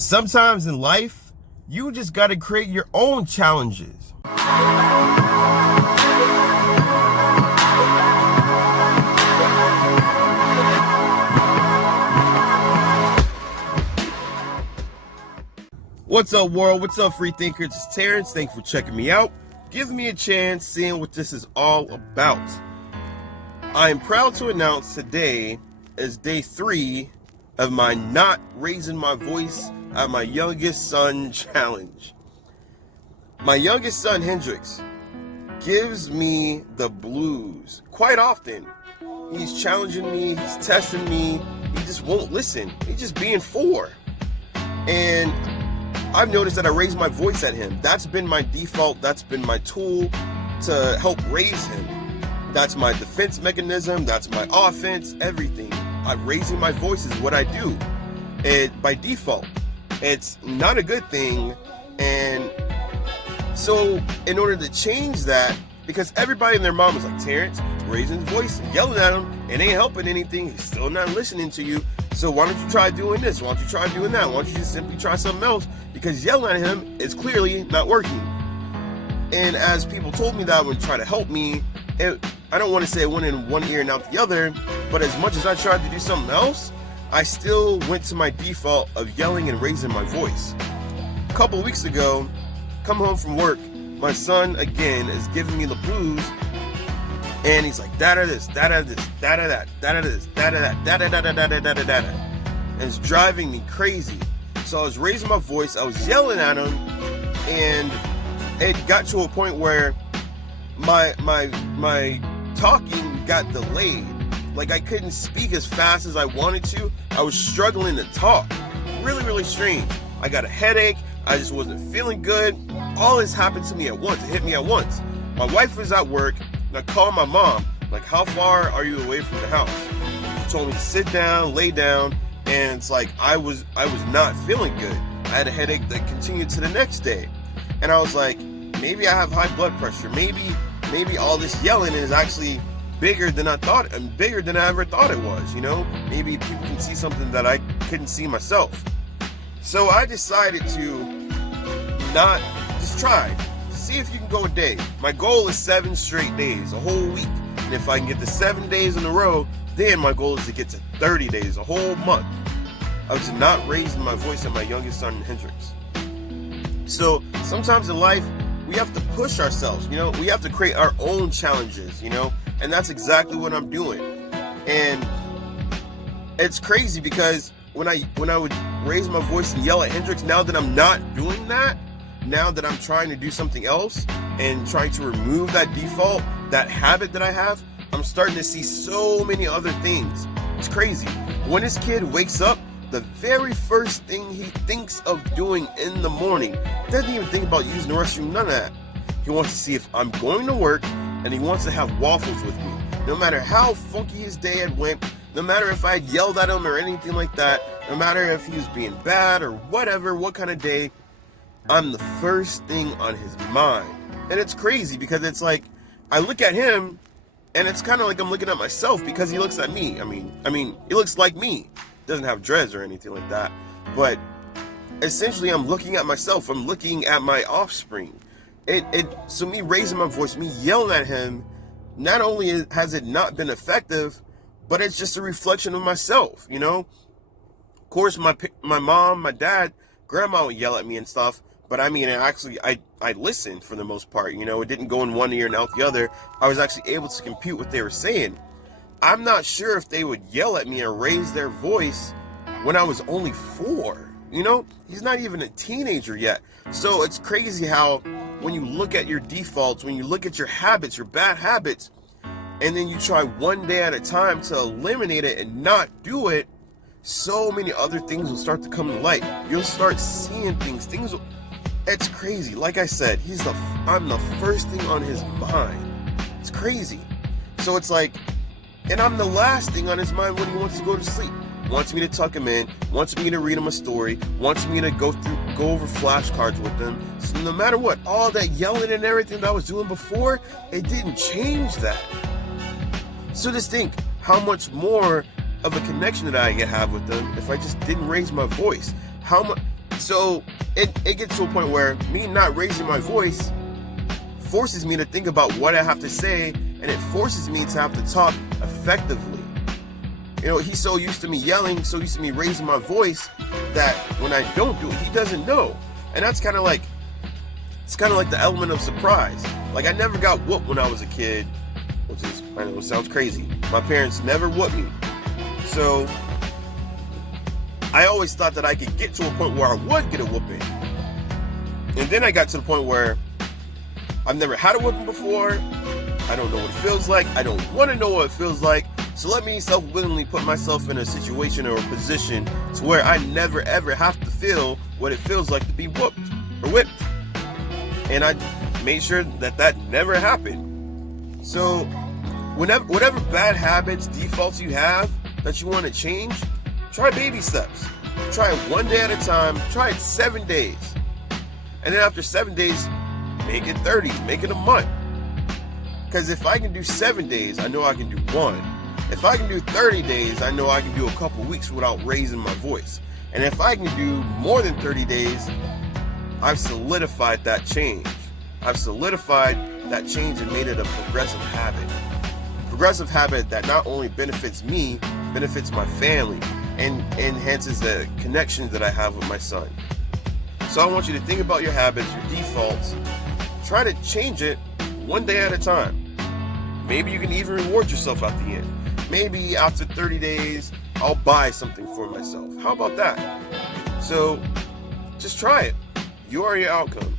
Sometimes in life, you just got to create your own challenges. What's up, world? What's up, free thinkers? It's Terrence. Thanks for checking me out. Give me a chance seeing what this is all about. I am proud to announce today is day 3 of my not raising my voice at my youngest son challenge. My youngest son, Hendrix, gives me the blues quite often. He's challenging me, he's testing me, he just won't listen. He's just being 4. And I've noticed that I raise my voice at him. That's been my default, that's been my tool to help raise him. That's my defense mechanism, that's my offense, everything. Raising my voice is what I do. By default. It's not a good thing. And so in order to change that, because everybody and their mom is like, Terrence, raising his voice and yelling at him, it ain't helping anything. He's still not listening to you. So why don't you try doing this? Why don't you try doing that? Why don't you just simply try something else? Because yelling at him is clearly not working. And as people told me that would try to help me, I don't want to say it went in one ear and out the other, but as much as I tried to do something else, I still went to my default of yelling and raising my voice. A couple of weeks ago, come home from work, my son again is giving me the blues, and he's like, da-da this, da-da this, da-da that, da-da this, da-da that, da-da-da-da-da-da-da-da-da. And it's driving me crazy. So I was raising my voice, I was yelling at him, and it got to a point where my talking got delayed. Like I couldn't speak as fast as I wanted to. I was struggling to talk. Really, really strange. I got a headache. I just wasn't feeling good. All this happened to me at once. It hit me at once. My wife was at work, and I called my mom. Like, how far are you away from the house? She told me to sit down, lay down, and it's like I was not feeling good. I had a headache that continued to the next day. And I was like, maybe I have high blood pressure. Maybe all this yelling is actually bigger than I thought, and bigger than I ever thought it was, you know? Maybe people can see something that I couldn't see myself. So I decided to not, just try to see if you can go a day. My goal is 7 straight days, a whole week. And if I can get to 7 days in a row, then my goal is to get to 30 days, a whole month. I was not raising my voice at my youngest son, Hendrix. So sometimes in life, we have to push ourselves, you know? We have to create our own challenges, you know? And that's exactly what I'm doing. And it's crazy because when I would raise my voice and yell at Hendrix, now that I'm not doing that, now that I'm trying to do something else and trying to remove that default, that habit that I have, I'm starting to see so many other things. It's crazy. When this kid wakes up, the very first thing he thinks of doing in the morning, he doesn't even think about using the restroom, none of that. He wants to see if I'm going to work, and he wants to have waffles with me. No matter how funky his day had went, no matter if I had yelled at him or anything like that, no matter if he was being bad or whatever, what kind of day, I'm the first thing on his mind. And it's crazy because it's like, I look at him, and it's kind of like I'm looking at myself because he looks at me. I mean, he looks like me. Doesn't have dreads or anything like that. But essentially, I'm looking at myself. I'm looking at my offspring. So me raising my voice, me yelling at him, not only has it not been effective, but it's just a reflection of myself, you know? Of course, my mom, my dad, grandma would yell at me and stuff, but I mean, I listened for the most part, you know? It didn't go in one ear and out the other. I was actually able to compute what they were saying. I'm not sure if they would yell at me and raise their voice when I was only 4, you know? He's not even a teenager yet. So it's crazy how when you look at your defaults, when you look at your habits, your bad habits, and then you try one day at a time to eliminate it and not do it, so many other things will start to come to light. You'll start seeing things. It's crazy. Like I said, I'm the first thing on his mind. It's crazy. So it's like, and I'm the last thing on his mind when he wants to go to sleep. Wants me to tuck him in, wants me to read him a story, wants me to go over flashcards with him. So no matter what, all that yelling and everything that I was doing before, it didn't change that. So just think how much more of a connection that I could have with them if I just didn't raise my voice. So it gets to a point where me not raising my voice forces me to think about what I have to say, and it forces me to have to talk effectively. You know, he's so used to me yelling, so used to me raising my voice, that when I don't do it, he doesn't know. And that's kind of like, it's kind of like the element of surprise. Like, I never got whooped when I was a kid, which is, I know it sounds crazy. My parents never whooped me. So I always thought that I could get to a point where I would get a whooping. And then I got to the point where I've never had a whooping before. I don't know what it feels like. I don't want to know what it feels like. So let me self-willingly put myself in a situation or a position to where I never ever have to feel what it feels like to be whooped or whipped. And I made sure that that never happened. So whatever bad habits, defaults you have that you want to change, try baby steps. Try it one day at a time. Try it 7 days. And then after 7 days, make it 30. Make it a month. Because if I can do 7 days, I know I can do one. If I can do 30 days, I know I can do a couple weeks without raising my voice. And if I can do more than 30 days, I've solidified that change. I've solidified that change and made it a progressive habit. Progressive habit that not only benefits me, benefits my family, and enhances the connections that I have with my son. So I want you to think about your habits, your defaults. Try to change it one day at a time. Maybe you can even reward yourself at the end. Maybe after 30 days, I'll buy something for myself. How about that? So just try it. You are your outcome.